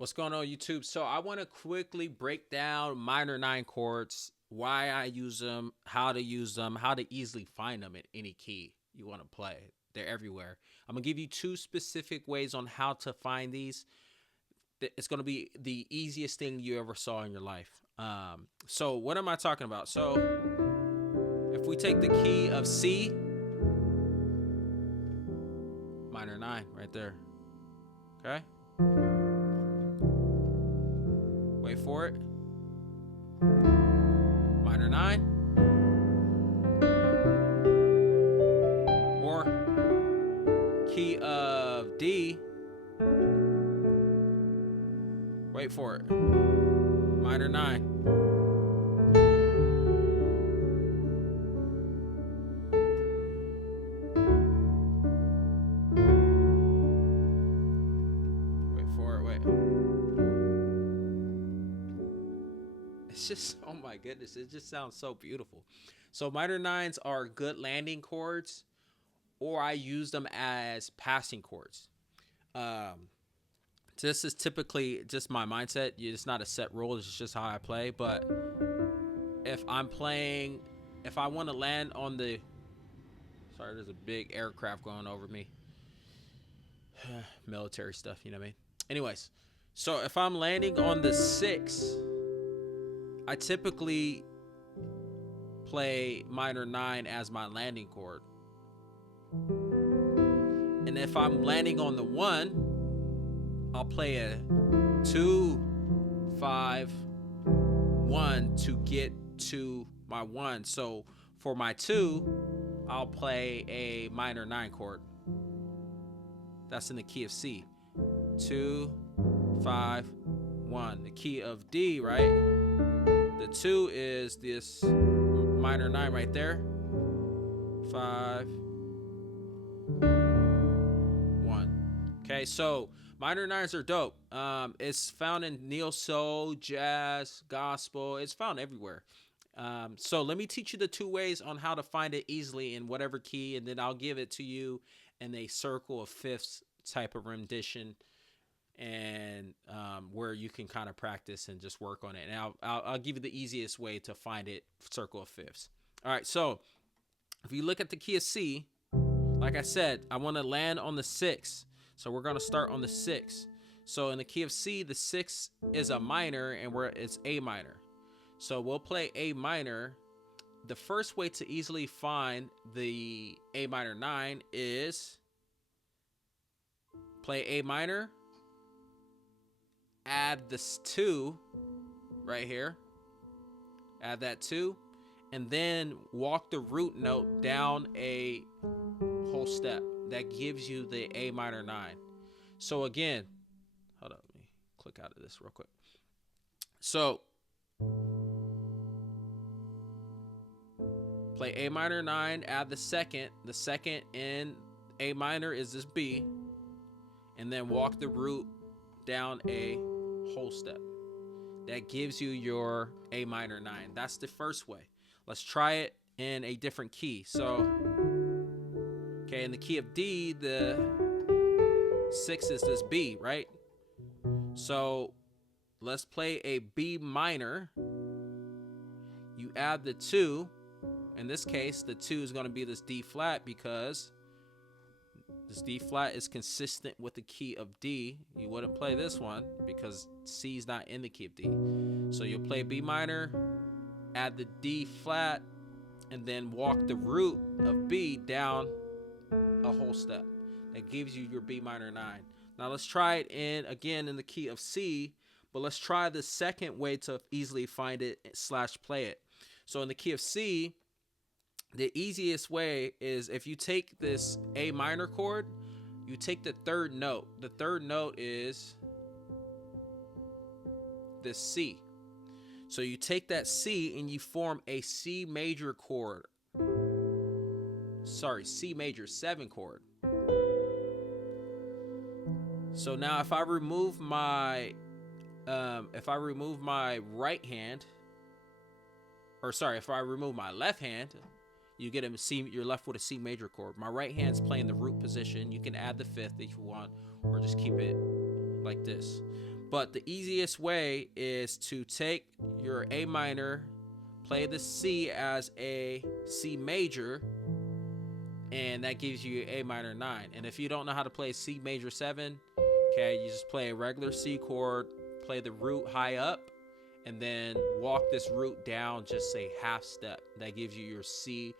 What's going on, YouTube? So I want to quickly break down minor 9 chords, why I use them, how to use them, how to easily find them in any key you want to play. They're everywhere. I'm going to give you 2 specific ways on how to find these. It's going to be the easiest thing you ever saw in your life. So what am I talking about? So if we take the key of C, minor 9 right there. Okay? Wait for it. Minor 9. Or key of D. Wait for it. Minor 9. Wait for it. Wait. It's just, oh my goodness, it just sounds so beautiful. So minor 9s are good landing chords, or I use them as passing chords. This is typically just my mindset. It's not a set rule. It's just how I play. But if I'm playing, if I want to land on the, sorry, there's a big aircraft going over me. Military stuff, you know what I mean? Anyways, so if I'm landing on the 6, I typically play minor 9 as my landing chord. And if I'm landing on the 1, I'll play a 2, 5, 1 to get to my 1. So for my 2, I'll play a minor 9 chord. That's in the key of C. 2, 5, 1. The key of D, right? The 2 is this minor 9 right there. 5, 1. Okay, so minor 9s are dope. It's found in neo soul, jazz, gospel. It's found everywhere. So let me teach you the 2 ways on how to find it easily in whatever key, and then I'll give it to you in a circle of fifths type of rendition, and where you can kind of practice and just work on it. And I'll give you the easiest way to find it, circle of fifths. All right, so if you look at the key of C, like I said, I want to land on the 6. So we're going to start on the 6. So in the key of C, the 6 is a minor, and it's A minor. So we'll play A minor. The first way to easily find the A minor 9 is play A minor, add this 2 right here, add that 2, and then walk the root note down a whole step. That gives you the A minor 9. So again, hold up, let me click out of this real quick. So play A minor 9, add the second. The second in A minor is this B, and then walk the root down a whole step. That gives you your A minor 9. That's the first way. Let's try it in a different key. So, okay, in the key of D, the 6 is this B, right? So let's play a B minor. You add the 2. In this case, the 2 is going to be this D flat, because this D flat is consistent with the key of D. You wouldn't play this one because C is not in the key of D. So you'll play B minor, add the D flat, and then walk the root of B down a whole step. That gives you your B minor 9. Now let's try it again in the key of C, but let's try the second way to easily find it / play it. So in the key of C, the easiest way is if you take this A minor chord, you take the 3rd note. The 3rd note is this C. So you take that C and you form a C major chord. Sorry, C major 7 chord. So now if I remove my right hand, or sorry, if I remove my left hand, you get a C. You're left with a C major chord. My right hand's playing the root position. You can add the 5th if you want, or just keep it like this. But the easiest way is to take your A minor, play the C as a C major, and that gives you A minor 9. And if you don't know how to play C major 7, okay, you just play a regular C chord, play the root high up, and then walk this root down just a half step. That gives you your C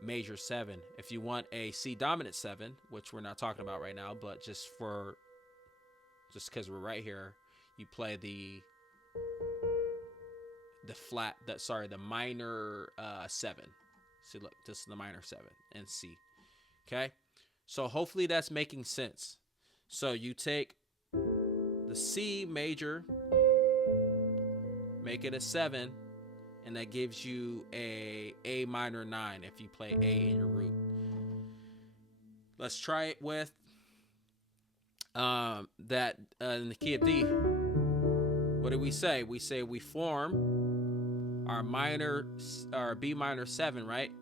major 7. If you want a C dominant 7, which we're not talking about right now, but just because we're right here, you play the minor 7. See, look, this is the minor 7 and C. Okay, so hopefully that's making sense. So you take the C major, make it a 7, and that gives you a minor 9 if you play A in your root. Let's try it with that in the key of D. What do we say? We say we form our B minor 7, right?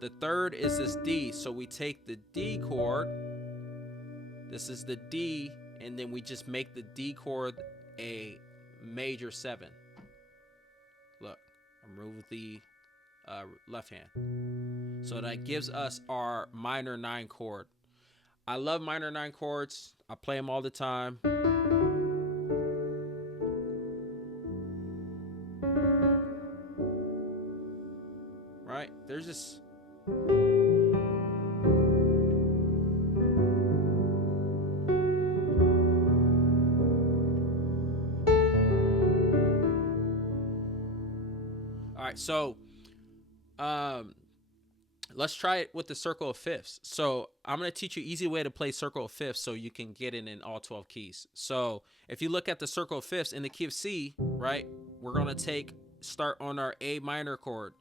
The third is this D, so we take the D chord. This is the D, and then we just make the D chord a major 7. Look, I'm moving with the left hand. So that gives us our minor 9 chord. I love minor 9 chords. I play them all the time. Right? There's just... All right, so let's try it with the circle of fifths. So I'm going to teach you an easy way to play circle of fifths so you can get it in all 12 keys. So if you look at the circle of fifths in the key of C, right, we're going to start on our A minor chord.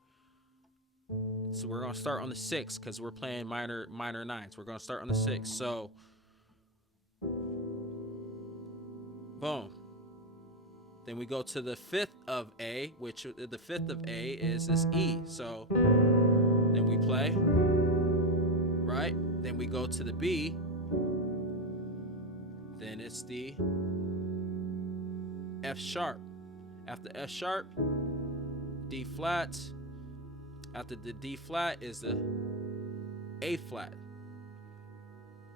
So we're going to start on the 6 because we're playing minor 9s. We're going to start on the 6. So boom. Then we go to the 5th of A, which the 5th of A is this E. So then we play, right? Then we go to the B. Then it's the F sharp. After F sharp, D flat. After the D flat is the A flat.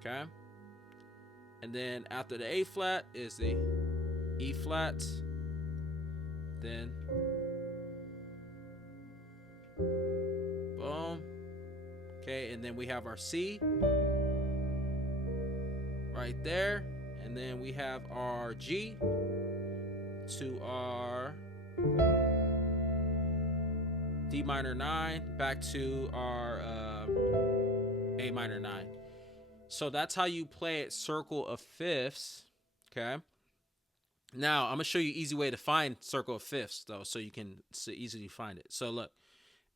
Okay? And then after the A flat is the E flat. Then boom. Okay, and then we have our C right there, and then we have our G to our D minor 9 back to our A minor 9. So that's how you play it, circle of fifths. Okay. Now, I'm going to show you an easy way to find circle of fifths, though, so you can easily find it. So, look,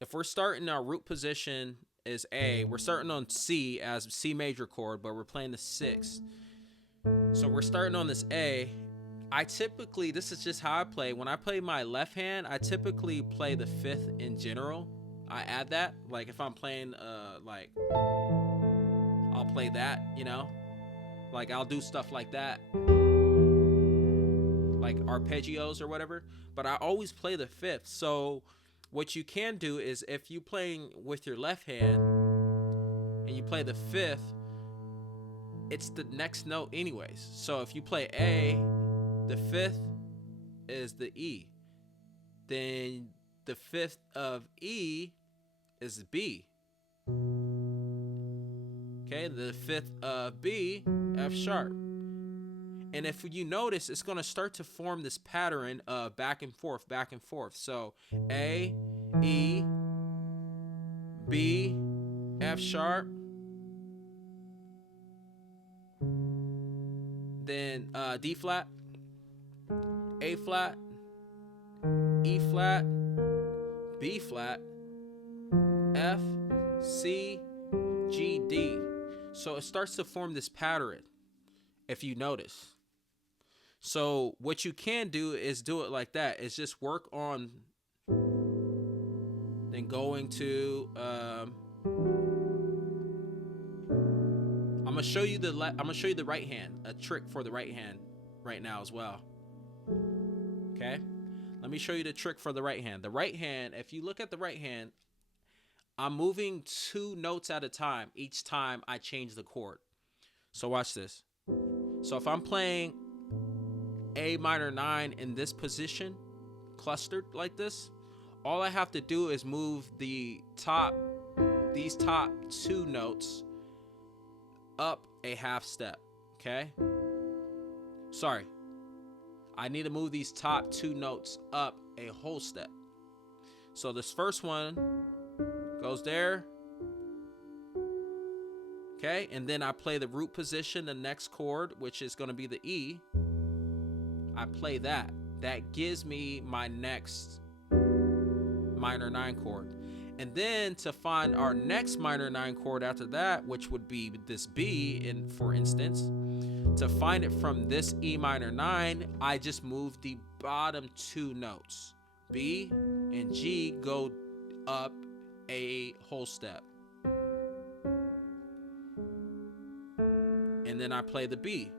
if we're starting our root position is A, we're starting on C as C major chord, but we're playing the 6th. So, we're starting on this A. This is just how I play. When I play my left hand, I typically play the 5th in general. I add that. Like, if I'm playing, I'll play that, you know? Like, I'll do stuff like that. Like arpeggios or whatever, but I always play the 5th. So what you can do is if you're playing with your left hand and you play the 5th, it's the next note anyways. So if you play A, the 5th is the E. Then the 5th of E is B. Okay, the 5th of B, F sharp. And if you notice, it's going to start to form this pattern of back and forth, back and forth. So A, E, B, F sharp. Then D flat, A flat, E flat, B flat, F, C, G, D. So it starts to form this pattern, if you notice. So what you can do is do it like that. It's just work on then going to I'm gonna show you the right hand, a trick for the right hand right now as well. Okay, let me show you the trick for the right hand. The right hand, if you look at the right hand, I'm moving 2 notes at a time each time I change the chord. So watch this. So if I'm playing A minor 9 in this position, clustered like this, all I have to do is move these top 2 notes up a half step. Okay? Sorry. I need to move these top 2 notes up a whole step. So this first one goes there. Okay, and then I play the root position, the next chord, which is going to be the E. I play that. That gives me my next minor 9 chord. And then to find our next minor 9 chord after that, which would be this B, for instance, to find it from this E minor 9, I just move the bottom 2 notes. B and G go up a whole step. And then I play the B.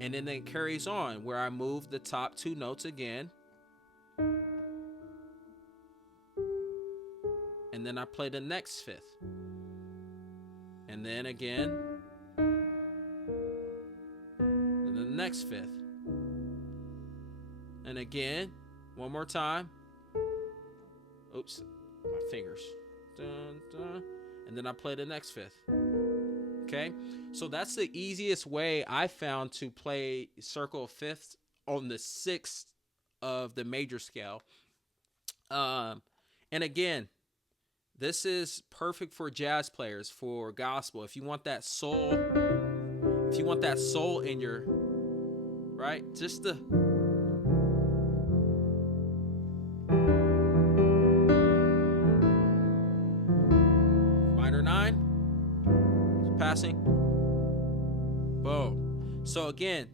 And then it carries on where I move the top 2 notes again. And then I play the next 5th. And then again. And the next 5th. And again. One more time. Oops. My fingers. Dun, dun. And then I play the next 5th. Okay, so that's the easiest way I found to play circle of 5ths on the 6th of the major scale. And again, this is perfect for jazz players, for gospel. If you want that soul, in your, right, just the minor 9. Passing. Boom. So again,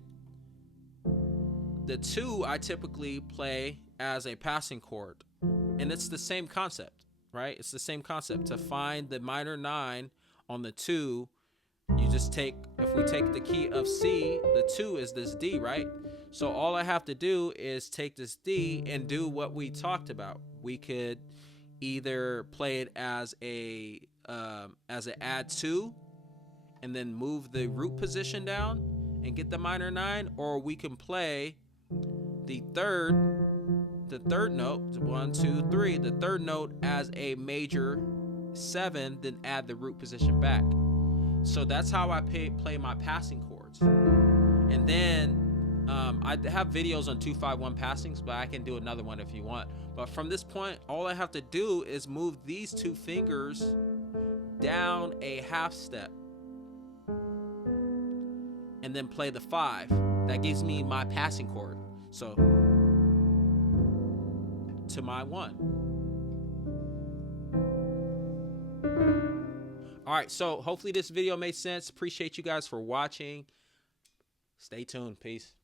the 2 I typically play as a passing chord. And it's the same concept, right? It's the same concept. To find the minor 9 on the 2, you just take, if we take the key of C, the 2 is this D, right? So all I have to do is take this D and do what we talked about. We could either play it as an add 2, and then move the root position down and get the minor 9, or we can play the third note, 1, 2, 3, the third note as a major 7, then add the root position back. So that's how I play my passing chords. And then I have videos on 2-5-1 passings, but I can do another one if you want. But from this point, all I have to do is move these 2 fingers down a half step. And then play the 5. That gives me my passing chord. So to my 1. All right, so hopefully this video made sense. Appreciate you guys for watching. Stay tuned. Peace.